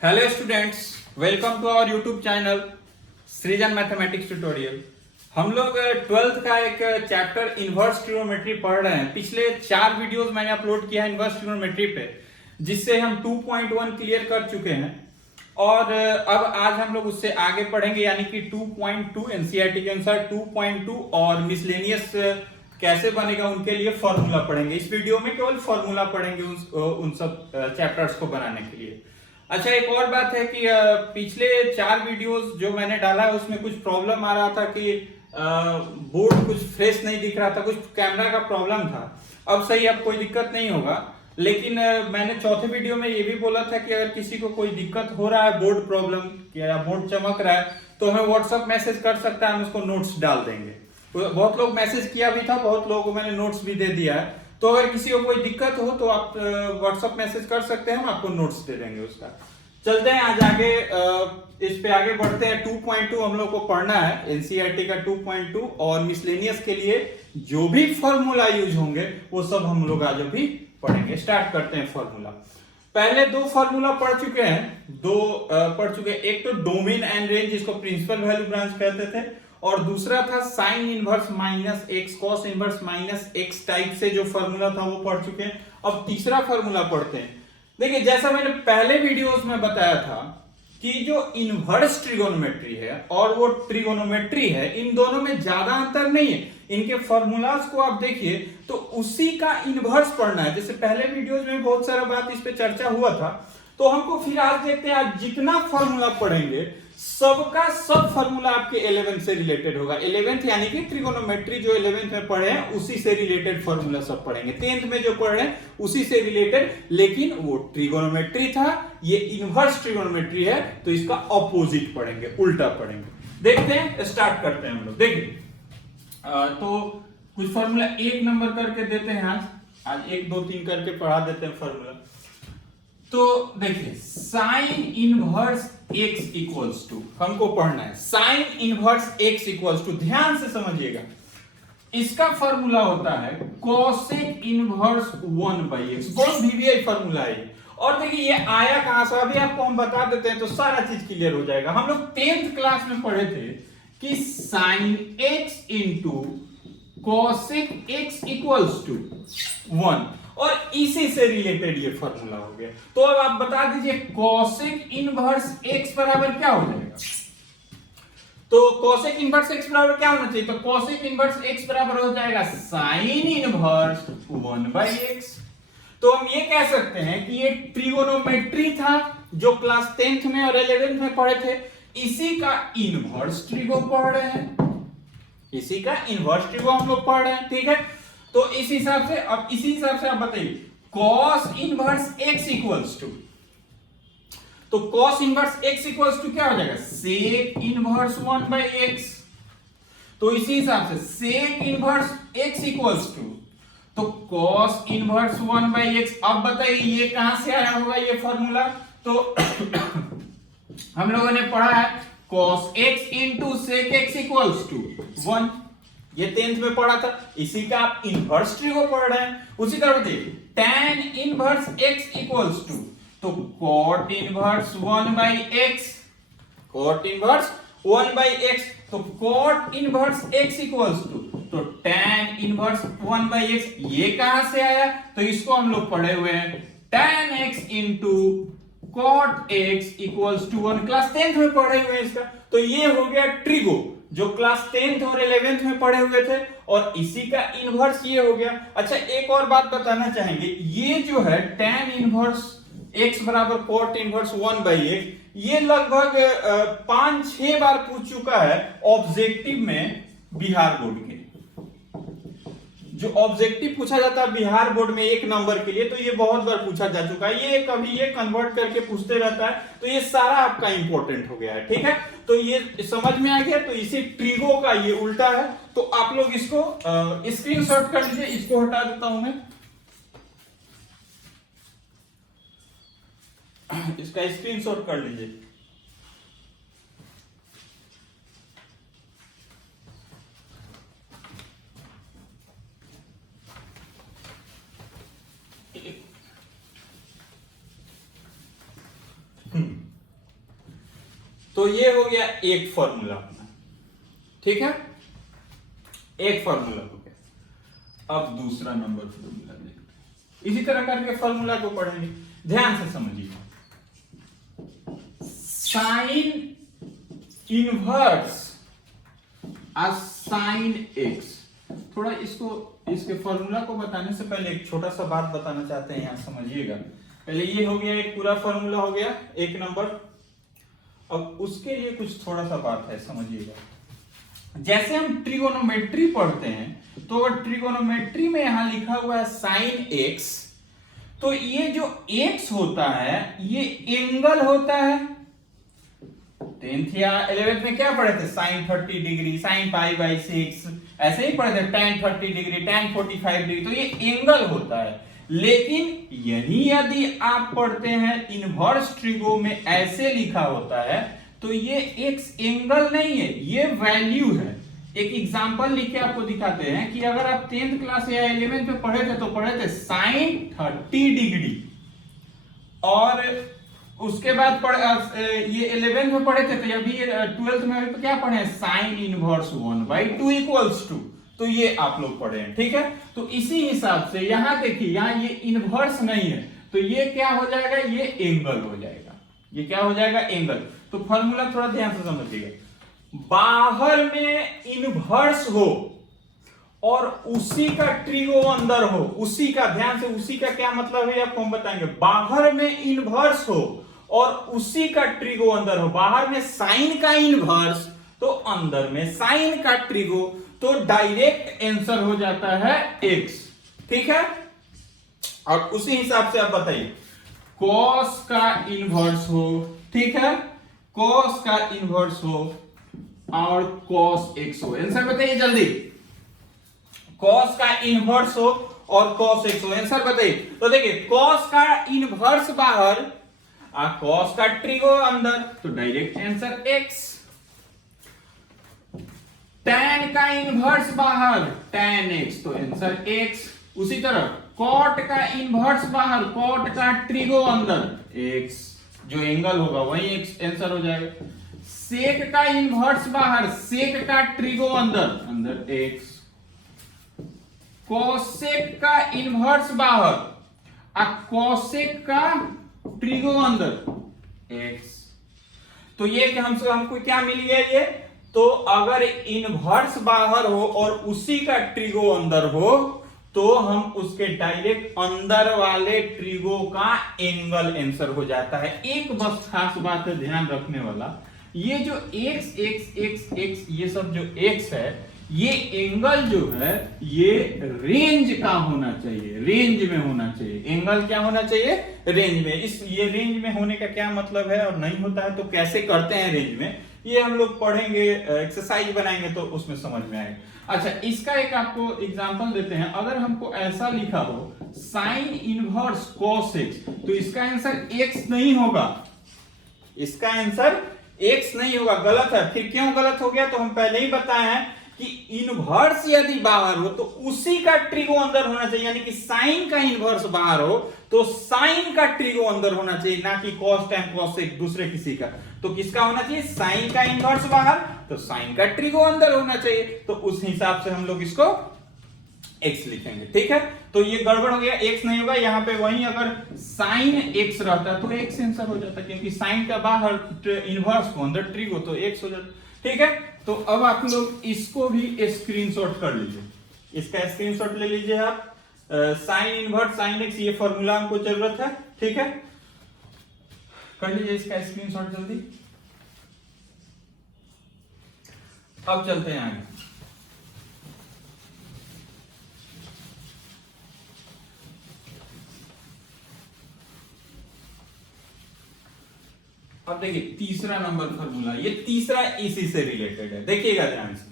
Hello students, welcome to our YouTube channel Srijan mathematics tutorial. हम लोग twelfth का एक चैप्टर इनवर्स ट्रिग्नोमेट्री पढ़ रहे हैं। पिछले 4 वीडियोस मैंने अपलोड किया है इनवर्स ट्रिग्नोमेट्री पे, जिससे हम 2.1 क्लियर कर चुके हैं और अब आज हम लोग उससे आगे पढ़ेंगे, यानी कि 2.2 एनसीईआरटी के अनुसार 2.2 और मिसलेनियस कैसे बनेगा उनके लिए फॉर्मूला पढ़ेंगे। इस वीडियो में केवल फॉर्मूला पढ़ेंगे उन सब चैप्टर्स को बनाने के लिए। अच्छा, एक और बात है कि पिछले 4 वीडियोस जो मैंने डाला है उसमें कुछ प्रॉब्लम आ रहा था कि बोर्ड कुछ फ्रेश नहीं दिख रहा था, कुछ कैमरा का प्रॉब्लम था। अब सही, अब कोई दिक्कत नहीं होगा। लेकिन मैंने चौथे वीडियो में ये भी बोला था कि अगर किसी को कोई दिक्कत हो रहा है, बोर्ड प्रॉब्लम या बोर्ड चमक रहा है, तो हमें व्हाट्सएप मैसेज कर सकता है, हम उसको नोट्स डाल देंगे। बहुत लोग मैसेज किया भी था, बहुत लोगों को मैंने नोट्स भी दे दिया है। तो अगर किसी को कोई दिक्कत हो तो आप व्हाट्सएप मैसेज कर सकते हैं, हम आपको नोट्स दे देंगे उसका। चलते हैं आज आगे, इस पे आगे बढ़ते हैं। 2.2 हम लोग को पढ़ना है, एनसीईआरटी का 2.2, और मिसलेनियस के लिए जो भी फॉर्मूला यूज होंगे वो सब हम लोग आज अभी पढ़ेंगे। स्टार्ट करते हैं फॉर्मूला। पहले 2 फॉर्मूला पढ़ चुके हैं, एक तो डोमेन एंड रेंज, जिसको प्रिंसिपल वैल्यू ब्रांच कहते थे, और दूसरा था sine inverse minus x, cos inverse minus x type से जो फॉर्मूला था वो पढ़ चुके हैं। अब तीसरा फॉर्मूला पढ़ते हैं। देखिए, जैसा मैंने पहले वीडियोस में बताया था कि जो इनवर्स ट्रिगोनोमेट्री है और वो ट्रिगोनोमेट्री है, इन दोनों में ज्यादा अंतर नहीं है। इनके फॉर्मूलाज को आप देखिए तो उसी का इनवर्स पढ़ना है। जैसे पहले वीडियोस में बहुत सारा बात इस पे चर्चा हुआ था, तो हमको फिर आज देखते हैं, आज जितना फॉर्मूला पढ़ेंगे सबका सब फॉर्मूला आपके 11th से रिलेटेड होगा। 11th यानी कि ट्रिगोनोमेट्री जो 11th में पढ़े हैं उसी से रिलेटेड फॉर्मूला सब पढ़ेंगे। 10th में जो पढ़ रहे हैं उसी से रिलेटेड, लेकिन वो ट्रिगोनोमेट्री था, ये इनवर्स ट्रिगोनोमेट्री है, तो इसका ऑपोजिट पढ़ेंगे, उल्टा पढ़ेंगे। देखते हैं, स्टार्ट करते हैं हम लोग। देखिए, तो कुछ फॉर्मूला 1 नंबर करके देते हैं, आज 1 2 3 करके पढ़ा देते हैं फॉर्मूला। तो देखिए, sine inverse x equals to, हमको पढ़ना है sine inverse x equals to, ध्यान से समझिएगा। इसका फॉर्मूला होता है कोसेक इनवर्स 1/x। बहुत वीवीआई फॉर्मूला है। और देखिए ये आया कहां से, अभी आपको हम बता देते हैं तो सारा चीज क्लियर हो जाएगा। हम लोग 10th क्लास में पढ़े थे कि sine x into cosec x equals to 1, और इसी से रिलेटेड ये फॉर्मूला हो गया। तो अब आप बता दीजिए कोसेक इनवर्स x बराबर क्या हो जाएगा। तो कोसेक इनवर्स x बराबर क्या होना चाहिए, तो कोसेक इनवर्स x बराबर हो जाएगा साइन इनवर्स 1/x। तो हम ये कह सकते हैं कि ये ट्रिगोनोमेट्री था जो क्लास 10th में और 11th में पढ़े थे, इसी का इनवर्स ट्रिगो पढ़ रहे हैं, इसी का इनवर्स ट्रिगो हम लोग पढ़ रहे हैं। ठीक है, तो इस हिसाब से, अब इसी हिसाब से आप बताइए cos inverse x equals to, तो cos inverse x equals to क्या हो जाएगा, sec इनवर्स 1/x। तो इसी हिसाब से sec inverse x equals to, तो cos इनवर्स 1/x। अब बताइए ये कहां से आया होगा ये फॉर्मूला, तो हम लोगों ने पढ़ा है cos x into sec x equals to 1, ये 10th में पढ़ा था, इसी का आप इनवर्स ट्रिगो पढ़ रहे हैं। उसी तरह बताइए tan inverse x equals to, तो cot inverse 1/x, cot inverse 1/x, तो cot inverse x equals to, तो tan इनवर्स 1/x। ये कहां से आया, तो इसको हम लोग पढ़े हुए हैं tan x into cot x equals to 1, class 10th में पढ़े हुए हैं इसका। तो ये हो गया ट्रिगो जो क्लास 10th और 11th में पढ़े हुए थे, और इसी का इनवर्स ये हो गया। अच्छा, एक और बात बताना चाहेंगे, ये जो है tan इनवर्स x बराबर cot इनवर्स 1/x, ये लगभग 5-6 बार पूछ चुका है ऑब्जेक्टिव में बिहार बोर्ड के। जो ऑब्जेक्टिव पूछा जाता है बिहार बोर्ड में 1 नंबर के लिए, तो ये बहुत बार पूछा जा चुका है। ये कभी ये कन्वर्ट करके पूछते रहता है, तो ये सारा आपका इंपॉर्टेंट हो गया है। ठीक है, तो ये समझ में आ गया। तो इसी ट्रिगो का ये उल्टा है, तो आप लोग इसको स्क्रीनशॉट कर लीजिए। इसको हटा देता हूं मैं, इसका स्क्रीनशॉट कर लीजिए। तो ये हो गया एक फॉर्मूला अपना, ठीक है, एक फॉर्मूला हो गया। अब दूसरा नंबर फॉर्मूला देखते हैं, इसी तरह करके फॉर्मूला को पढ़ेंगे, ध्यान से समझिए। साइन इनवर्स साइन एक्स, थोड़ा इसको इसके फॉर्मूला को बताने से पहले एक छोटा सा बात बताना चाहते हैं, यहां समझिएगा। पहले ये हो गया एक पूरा फॉर्मूला हो गया एक नंबर। अब उसके लिए कुछ थोड़ा सा बात है, समझिएगा। जैसे हम ट्रिगोनोमेट्री पढ़ते हैं तो ट्रिगोनोमेट्री में यहां लिखा हुआ है साइन एक्स, तो ये जो एक्स होता है ये एंगल होता है। 10th या 11th में क्या पढ़े थे, sine 30 degree, sine pi by 6, ऐसे ही पढ़े थे, tan 30 डिग्री, tan 45 डिग्री, तो ये एंगल होता है। लेकिन यही यदि आप पढ़ते हैं इनवर्स ट्रिगो में ऐसे लिखा होता है तो ये एक्स एंगल नहीं है, ये वैल्यू है। एक एग्जांपल लिख के आपको दिखाते हैं कि अगर आप 10th क्लास या 11th में पढ़े थे तो पढ़े थे साइन 30 डिग्री, और उसके बाद ये 11th में पढ़े थे, तो अभी 12th में अभी क्या पढ़े, साइन इनवर्स 1/2 इक्वल्स टू, तो ये आप लोग पढ़े हैं, ठीक है। तो इसी हिसाब से यहां देखिए, यहां ये इनवर्स नहीं है तो ये क्या हो जाएगा, ये एंगल हो जाएगा। ये क्या हो जाएगा, एंगल। तो फॉर्मूला थोड़ा ध्यान से समझिएगा। बाहर में इनवर्स हो और उसी का ट्रिगो अंदर हो, उसी का, ध्यान से, उसी का क्या मतलब है आपको हम बताएंगे। बाहर में इनवर्स हो और उसी का ट्रिगो अंदर हो, बाहर में साइन का इनवर्स तो अंदर में साइन का ट्रिगो, तो डायरेक्ट आंसर हो जाता है x, ठीक है। और उसी हिसाब से आप बताइए cos का इनवर्स हो, ठीक है, cos का इनवर्स हो और cos x हो, आंसर बताइए जल्दी। cos का इनवर्स हो और cos x हो, आंसर बताइए। तो देखिए cos का इनवर्स बाहर और cos का ट्रिगो अंदर, तो डायरेक्ट आंसर x। tan का इनवर्स बाहर, tan x, तो आंसर x। उसी तरह cot का इनवर्स बाहर, cot का ट्रिगो अंदर, x, जो एंगल होगा वही x आंसर हो जाएगा। sec का इनवर्स बाहर, sec का ट्रिगो अंदर, अंदर x। cosec का इनवर्स बाहर और cosec का ट्रिगो अंदर, x। तो ये हमको क्या मिल गया, ये तो अगर इनवर्स बाहर हो और उसी का ट्रिगो अंदर हो तो हम उसके डायरेक्ट अंदर वाले ट्रिगो का एंगल आंसर हो जाता है। एक बस खास बात है ध्यान रखने वाला, ये जो x x x x ये सब जो x है, ये एंगल जो है ये रेंज का होना चाहिए, रेंज में होना चाहिए। एंगल क्या होना चाहिए, रेंज में। ये रेंज में होने का क्या मतलब है और नहीं होता है तो कैसे करते हैं रेंज में, ये हम लोग पढ़ेंगे, एक्सरसाइज बनाएंगे तो उसमें समझ में आएगा। अच्छा, इसका एक आपको एग्जांपल देते हैं। अगर हमको ऐसा लिखा हो साइन इनवर्स cos x, तो इसका आंसर x नहीं होगा, इसका आंसर x नहीं होगा, गलत है। फिर क्यों गलत हो गया, तो हम पहले ही बताए हैं कि इनवर्स यदि बाहर हो तो उसी का ट्रिगो अंदर होना चाहिए, यानी कि साइन का इनवर्स बाहर हो तो साइन का ट्रिगो अंदर होना चाहिए, ना कि cos tan cos एक दूसरे किसी का। तो किसका होना चाहिए, साइन का इनवर्स बाहर तो साइन का ट्रिगो अंदर होना चाहिए। तो उस हिसाब से हम लोग इसको x लिखेंगे, ठीक है। तो ये गड़बड़ हो गया, x नहीं होगा यहाँ पे। वहीं अगर साइन x रहता तो x आंसर हो जाता, क्योंकि साइन का बाहर इनवर्स को अंदर ट्रिगो, तो x हो जाता, ठीक है। तो अब आप लोग इसको भी स्क्रीनशॉट कर लीजिए, इसका स्क्रीनशॉट ले लीजिए आप। साइन इनवर्स साइन एक्स, ये फॉर्मूला हमको जरूरत है, ठीक है। कर लीजिए इसका स्क्रीनशॉट जल्दी। अब चलते हैं आगे। अब देखिए तीसरा नंबर फॉर्मूला, ये तीसरा इसी से रिलेटेड है, देखिएगा ध्यान से।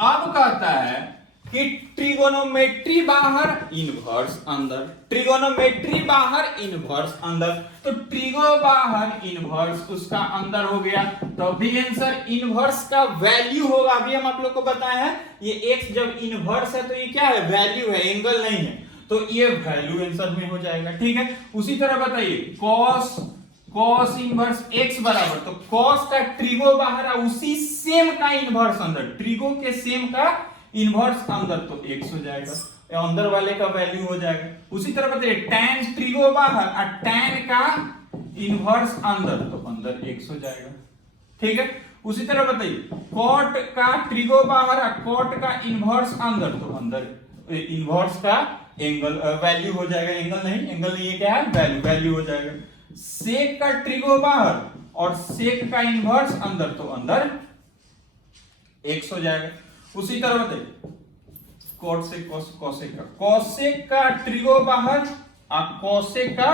अब कहता है कि ट्रिगोनोमेट्री बाहर इनवर्स अंदर, ट्रिगोनोमेट्री बाहर इनवर्स अंदर, तो ट्रिगो बाहर इनवर्स उसका अंदर हो गया, तो भी आंसर इनवर्स का वैल्यू होगा। अभी हम आप लोग को बताए हैं ये x जब इनवर्स है तो ये क्या है, वैल्यू है, एंगल नहीं है, तो ये वैल्यू आंसर में हो जाएगा, ठीक है। उसी तरह बताइए cos कॉस इनवर्स x बराबर, तो कॉस का ट्रिगो बाहर आ, उसी सेम का इनवर्स अंदर, ट्रिगो के सेम का इनवर्स अंदर, तो x हो जाएगा, अंदर वाले का वैल्यू हो जाएगा। उसी तरह बताइए tan ट्रिगो बाहर और tan का इनवर्स अंदर, तो अंदर x हो जाएगा। ठीक है, उसी तरह बताइए cot का ट्रिगो बाहर और cot का इनवर्स अंदर, तो अंदर इनवर्स का एंगल वैल्यू हो जाएगा, एंगल नहीं है, क्या है वैल्यू, वैल्यू हो जाएगा। सेक का ट्रिगो बाहर और सेक का इनवर्स अंदर, तो अंदर x हो जाएगा। उसी तरह बताइए कोसेक का ट्रिगो बाहर और कोसेक का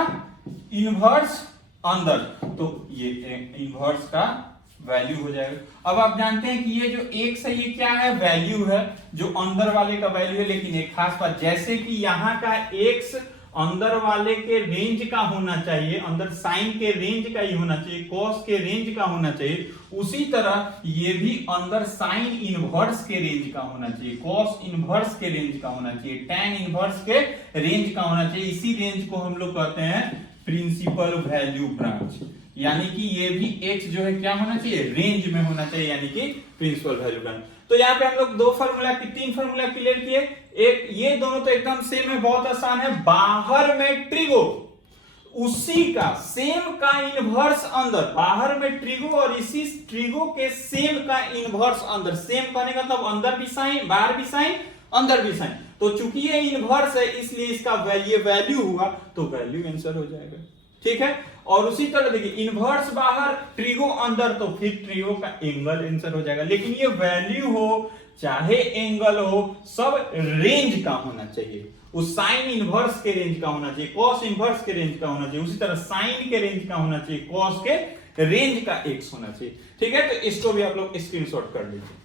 इनवर्स अंदर, तो ये इनवर्स का वैल्यू हो जाएगा। अब आप जानते हैं कि ये जो x है ये क्या है, वैल्यू है, जो अंदर वाले का वैल्यू है। लेकिन एक खास बात, जैसे कि यहाँ का x अंदर वाले के रेंज का होना चाहिए, अंदर साइन के रेंज का ही होना चाहिए, कॉस के रेंज का होना चाहिए, उसी तरह ये भी अंदर साइन इनवर्स के रेंज का होना चाहिए, कॉस इनवर्स के रेंज का होना चाहिए, टैन इनवर्स के रेंज का होना चाहिए। इसी रेंज को हम लोग कहते हैं प्रिंसिपल वैल्यू ब्रांच, यानी कि ये भी x जो है क्या होना चाहिए, रेंज में होना चाहिए, यानी कि प्रिंसिपल वैल्यू ब्रांच। तो यहाँ पे हम लोग तीन फार्मूला क्लियर किए। एक ये दोनों तो एकदम सेम है, बहुत आसान है। बाहर में ट्रिगो उसी का सेम का इनवर्स अंदर, बाहर में ट्रिगो और इसी ट्रिगो के सेम का इनवर्स अंदर, सेम कहने का मतलब अंदर भी साइन, बाहर भी साइन, अंदर भी साइन। तो चूंकि ये इनवर्स है इसलिए इसका वैल्यू हुआ, तो वैल्यू आंसर हो जाएगा। ठीक है, और उसी तरह देखिए इनवर्स बाहर ट्रिगो अंदर, तो फिर ट्रिगो का एंगल आंसर हो जाएगा। लेकिन ये वैल्यू हो चाहे एंगल हो, सब रेंज का होना चाहिए, उस साइन इनवर्स के रेंज का होना चाहिए, कॉस इनवर्स के रेंज का होना चाहिए, उसी तरह साइन के रेंज का होना चाहिए, कॉस के रेंज का x होना चाहिए। ठीक है, तो इसको भी आप लोग स्क्रीनशॉट कर लीजिए।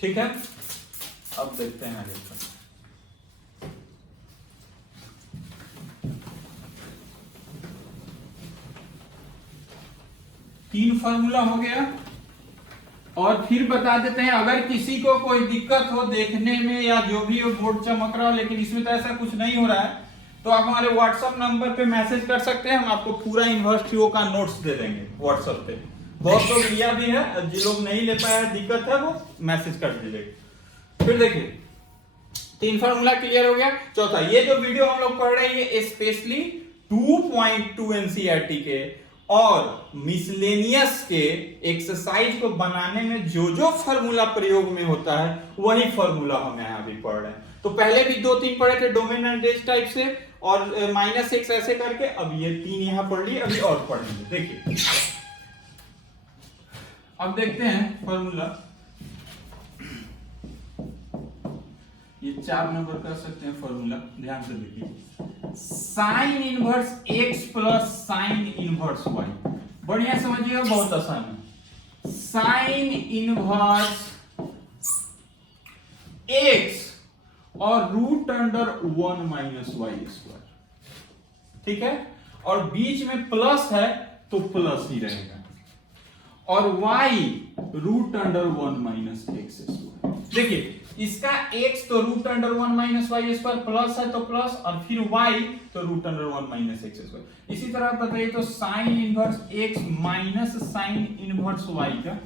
ठीक है, अब देखते हैं आगे। तीन फार्मूला हो गया, और फिर बता देते हैं अगर किसी को कोई दिक्कत हो देखने में या जो भी हो, बोर्ड चमक रहा हो लेकिन इसमें तो ऐसा कुछ नहीं हो रहा है, तो आप हमारे व्हाट्सएप नंबर पे मैसेज कर सकते हैं, हम आपको पूरा यूनिवर्सिटी का नोट्स दे देंगे व्हाट्सएप पे। बहुत लोग लिया भी है, जो लोग नहीं ले पाया दिक्कत है वो मैसेज कर दीजिएगा। फिर देखिए तीन फार्मूला क्लियर हो गया। चौथा, ये जो वीडियो हम लोग पढ़ रहे हैं ये स्पेशली 2.2 एनसीईआरटी के और मिसलेनियस के एक्सरसाइज को बनाने में जो जो फार्मूला प्रयोग में होता है वही फार्मूला हम यहाँ भी पढ़ रहे हैं। तो पहले भी 2-3 पढ़े थे डोमेन एंड रेंज टाइप से, और -x ऐसे करके, अब ये 3 यहां पढ़ लिए, अभी और पढ़ेंगे। देखिए अब देखते हैं फार्मूला, ये 4 नंबर कर सकते हैं फार्मूला, ध्यान से देखिए। Sine inverse x plus sine inverse y, बढ़िया समझिएगा, बहुत आसान है। साइन इनवर्स x और root under 1 minus Y square, ठीक है, और बीच में प्लस है तो प्लस ही रहेगा, और y root under 1 minus x square. देखिए इसका x तो root under 1 minus Y square, plus है तो प्लस, और फिर y तो root under 1 minus x square. इसी तरह बताइए तो sine inverse x minus sine inverse y का,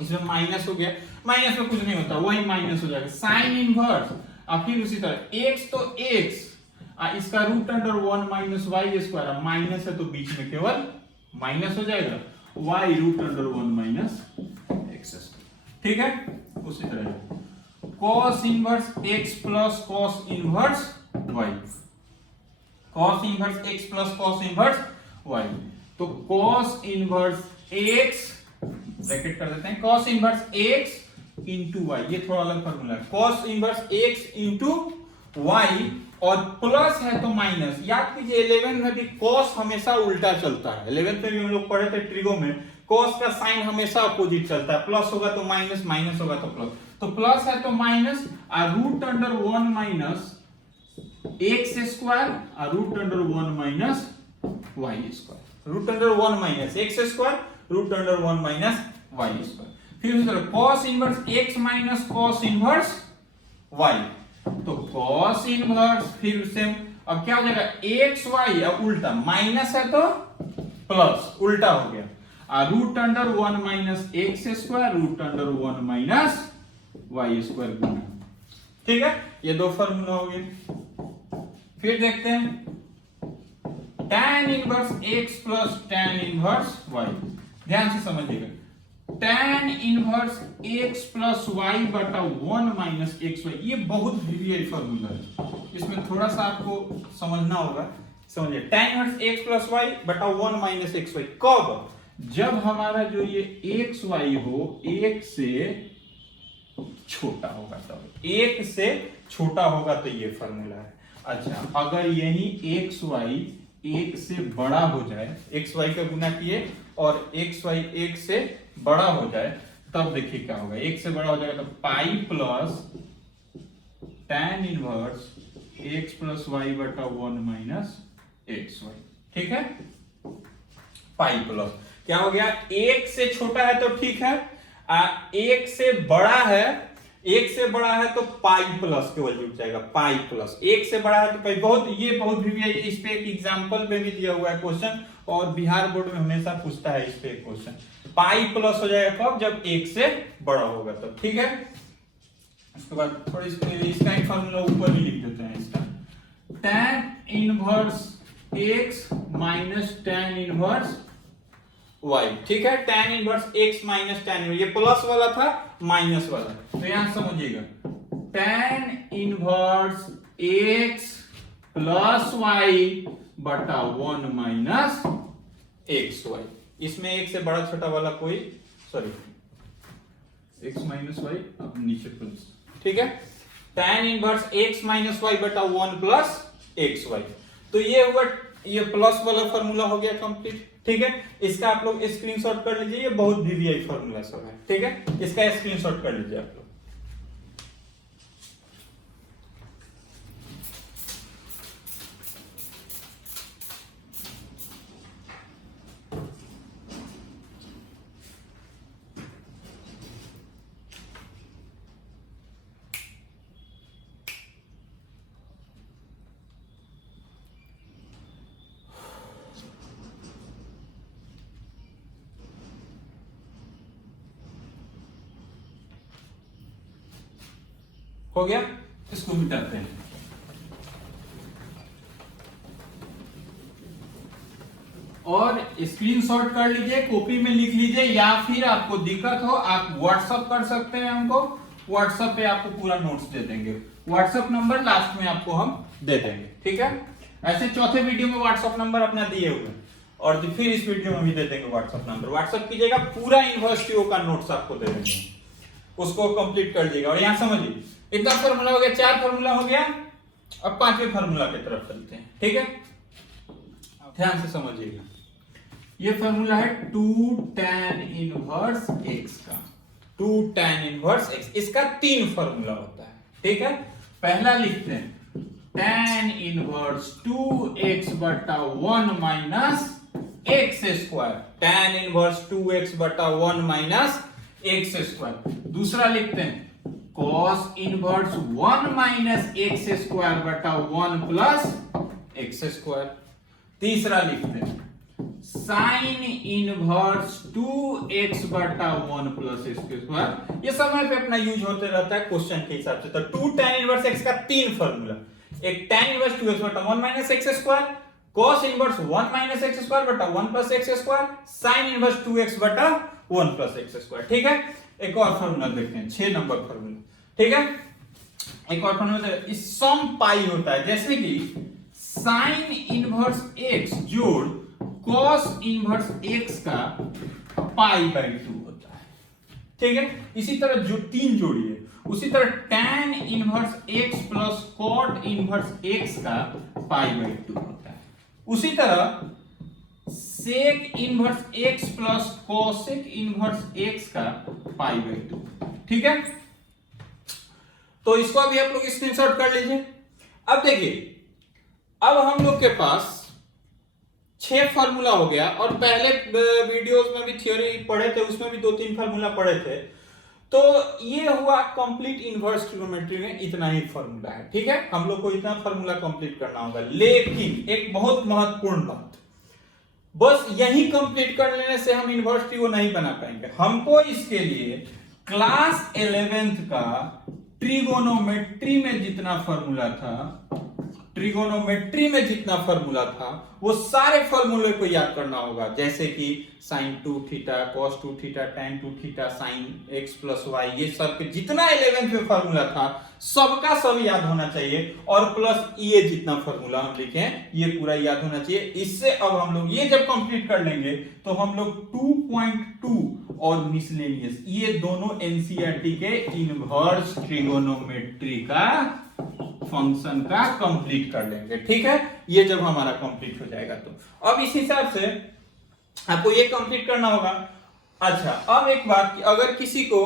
इसमें माइनस हो गया, माइनस में कुछ नहीं होता, वही माइनस हो जाएगा, साइन इनवर्स, और फिर उसी तरह x तो x, इसका root under 1 minus Y square, minus है तो बीच में केवल माइनस हो जाएगा, y root under 1 minus x square. ठीक है, उसी तरह cos inverse x plus cos inverse y, cos inverse x plus cos inverse y, तो cos इनवर्स x ब्रैकेट कर देते हैं, cos inverse x into y, ये थोड़ा अलग फॉर्मूला है, cos inverse x into y, और प्लस है तो माइनस। याद कीजिए 11 में भी cos हमेशा उल्टा चलता है, 11 में भी हम लोग पढ़े थे ट्रिगो में, cos का साइन हमेशा अपोजिट चलता है, प्लस होगा तो माइनस, माइनस होगा तो प्लस, तो प्लस है तो माइनस, और root under 1 minus x square और root under 1 minus Y square, root under 1 minus x square root under 1 minus Y square. फिर उसी तरह cos inverse X minus cos inverse Y, तो कॉस इनवर्स फिर से अब क्या हो जाएगा एक्स वाई, अब उल्टा माइनस है तो प्लस उल्टा हो गया, root under 1 minus x square root under 1 minus Y square गुना, ठीक है, ये दो फॉर्मूला हो गए। फिर देखते हैं tan inverse x plus tan inverse y, ध्यान से समझिएगा, tan inverse x plus y बटा 1 माइनस एक्स वाई, ये बहुत वीवीआई फॉर्मूला है, इसमें थोड़ा सा आपको समझना होगा, समझिए tan inverse x plus y बटा 1 माइनस एक्स वाई कब, जब हमारा जो ये एक्स वाई हो एक से छोटा होगा, तब एक से छोटा होगा तो ये फॉर्मूला है। अच्छा, अगर यही एक्स वाई एक से बड़ा हो जाए, एक्स वाई का गुना किए और एक्स वाई एक से बड़ा हो जाए, तब देखिए क्या होगा, एक से बड़ा हो जाएगा तो pi plus tan inverse x plus y बटा 1 माइनस एक्स वाई, ठीक है, पाई प्लस क्या हो गया, एक से छोटा है तो ठीक है, एक से बड़ा है, एक से बड़ा है तो पाई प्लस केवल जुड़ जाएगा, पाई प्लस, एक से बड़ा है तो पाई, बहुत ये बहुत भी इस पे एक एग्जांपल में भी दिया हुआ है क्वेश्चन, और बिहार बोर्ड में हमेशा पूछता है इस पे क्वेश्चन, पाई प्लस हो जाएगा कब, जब एक से बड़ा होगा तब, ठीक है। उसके बाद थोड़ी इसका एक फॉर्मूला ऊपर भी लिख देते हैं, इसका tan inverse x minus tan inverse y, ठीक है, tan inverse x minus tan inverse, ये प्लस वाला था माइनस वाला, तो यहां समझिएगा tan inverse x plus y बटा 1 माइनस एक्स वाई, इसमें एक से बड़ा छोटा वाला कोई, सॉरी x माइनस वाई, अब नीचे प्लस, ठीक है, tan inverse x minus y बटा 1 प्लस एक्स वाई, तो ये हुआ, ये प्लस वाला फॉर्मूला हो गया कंप्लीट, ठीक है, इसका आप लोग स्क्रीनशॉट कर लीजिए, ये बहुत वीवीआई फॉर्मूला सब है, ठीक है, इसका स्क्रीनशॉट कर लीजिए आप लोग। हो गया, इसको मिटाते हैं, और स्क्रीनशॉट कर लीजिए, कॉपी में लिख लीजिए, या फिर आपको दिक्कत हो आप व्हाट्सएप कर सकते हैं हमको, व्हाट्सएप पे आपको पूरा नोट्स दे देंगे, व्हाट्सएप नंबर लास्ट में आपको हम दे देंगे, ठीक है, ऐसे चौथे वीडियो में व्हाट्सएप नंबर अपना दिए हुए, और फिर इस वीडियो में भी दे देंगे व्हाट्सएप नंबर, व्हाट्सएप कीजिएगा, पूरा यूनिवर्सिटी का नोट्स आपको दे देंगे, उसको कंप्लीट कर लीजिएगा। और यहां समझिए इतना फॉर्मूला हो गया, 4 फॉर्मूला हो गया, अब 5वें फॉर्मूला की तरफ चलते हैं, ठीक है, ध्यान से समझिएगा, ये फॉर्मूला है 2 tan इनवर्स x का, 2 tan इनवर्स x, इसका 3 फॉर्मूला होता है, ठीक है, पहला लिखते हैं tan इनवर्स 2x बटा 1 minus x square, tan inverse 2x बटा 1 माइनस एक्स स्क्वायर, दूसरा लिखते हैं cos inverse 1 minus x square बटा 1 प्लस एक्स स्क्वायर, तीसरा लिखते हैं साइन इनवर्स 2x बटा 1 प्लस एक्स स्क्वायर, ये समय पे अपना यूज होते रहता है क्वेश्चन के हिसाब से, तो 2 tan इनवर्स x का 3 फॉर्मूला, एक tan इनवर्स 2x बटा 1 minus x square, cos inverse 1 minus x square बटा 1 plus x square, sine inverse 2x बटा 1 प्लस एक्स स्क्वायर, ठीक है। एक और फॉर्मूला देखते हैं, 6 नंबर फॉर्मूला, ठीक है, एक और फॉर्मूला, इस सम पाई होता है, जैसे कि साइन इनवर्स x जोड़ cos इनवर्स x का पाई बाई 2 होता है, ठीक है, इसी तरह जो 3 जोड़िए, उसी तरह tan inverse x plus cot inverse x का पाई बाई 2 होता है, उसी तरह sec inverse x plus cosec inverse x का पाई बाई 2, ठीक है, तो इसको अभी आप लोग स्क्रीनशॉट कर लीजिए। अब देखिए, अब हम लोग के पास 6 फार्मूला हो गया, और पहले वीडियोस में भी थ्योरी पढ़े थे, उसमें भी 2-3 फार्मूला पढ़े थे। तो ये हुआ कंप्लीट इनवर्स ट्रिग्नोमेट्री में इतना ही फार्मूला है, ठीक है। हम लोग को इतना फार्मूला कंप्लीट करना होगा, लेकिन एक बहुत महत्वपूर्ण बात, बस यही कंप्लीट कर लेने से हम इनवर्स ट्रिगो नहीं बना पाएंगे। हमको इसके लिए क्लास 11th का ट्रिगोनोमेट्री में जितना फार्मूला था, ट्रिगोनोमेट्री में जितना फार्मूला था, वो सारे फार्मूले को याद करना होगा। जैसे कि sin 2 theta, cos 2 theta, tan 2 theta, sin x plus y, ये सब जितना 11th में फार्मूला था सबका सब याद होना चाहिए, और प्लस ये जितना फार्मूला हम लिखे हैं ये पूरा याद होना चाहिए। इससे अब हम लोग ये जब कंप्लीट कर लेंगे तो हम लोग 2.2 और मिसलेनियस, ये दोनों एनसीईआरटी के इनवर्स ट्रिगोनोमेट्री का फंक्शन का कंप्लीट कर लेंगे, ठीक है। ये जब हमारा कंप्लीट हो जाएगा तो अब इस हिसाब से आपको ये कंप्लीट करना होगा। अच्छा, अब एक बात कि अगर किसी को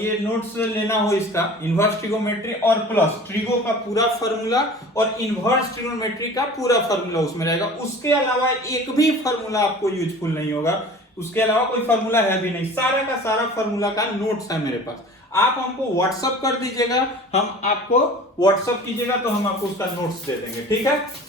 ये नोट्स लेना हो इसका इनवर्स ट्रिगोनोमेट्री और प्लस ट्रिगो का पूरा फार्मूला और इनवर्स ट्रिगोनोमेट्री का पूरा फार्मूला उसमें रहेगा, उसके अलावा एक भी फार्मूला आपको यूजफुल नहीं होगा, उसके अलावा कोई फार्मूला है भी नहीं, सारा का सारा फार्मूला का नोट्स है मेरे पास। आप हमको व्हाट्सअप कर दीजिएगा, हम आपको व्हाट्सअप कीजिएगा तो हम आपको उसका नोट्स दे देंगे, ठीक है।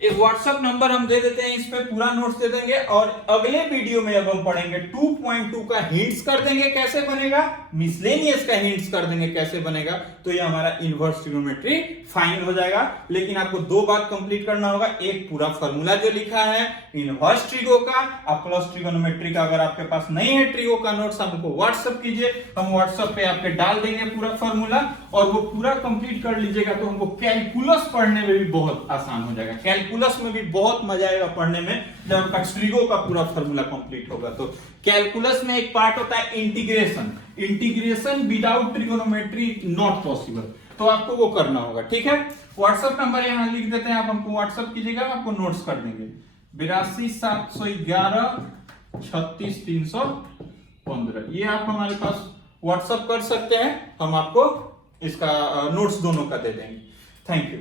एक व्हाट्सएप नंबर हम दे देते हैं, इस पे पूरा नोट्स दे देंगे, और अगले वीडियो में अब हम पढ़ेंगे 2.2 का हिंट्स कर देंगे कैसे बनेगा, मिसलेनियस का हिंट्स कर देंगे कैसे बनेगा, तो ये हमारा इनवर्स ट्रिगोनोमेट्री फाइनल हो जाएगा। लेकिन आपको 2 बात कंप्लीट करना होगा, एक पूरा फार्मूला जो लिखा है इनवर्स ट्रिगो का और प्लस ट्रिगोनोमेट्री का। अगर आपके पास नहीं है ट्रिगो का नोट्स, हमको व्हाट्सएप कीजिए, हम व्हाट्सएप पे आपके डाल देंगे पूरा फार्मूला, और वो पूरा कंप्लीट कर लीजिएगा तो हमको कैलकुलस पढ़ने में भी बहुत आसान हो जाएगा। कैलकुलस में भी बहुत मजा आएगा पढ़ने में जब आपका ट्रिगो का पूरा फार्मूला कंप्लीट होगा। तो कैलकुलस में एक पार्ट होता है integration, integration without trigonometry not possible, तो आपको वो करना होगा, ठीक है। व्हाट्सएप नंबर यहाँ लिख देते हैं, आप हमको व्हाट्सएप कीजिएगा, आपको नोट्स कर देंगे 82 711 36 315, ये आप हमारे पास व्हाट्सएप कर सकते हैं, हम आपको इसका नोट्स दोनों का दे देंगे। Thank you.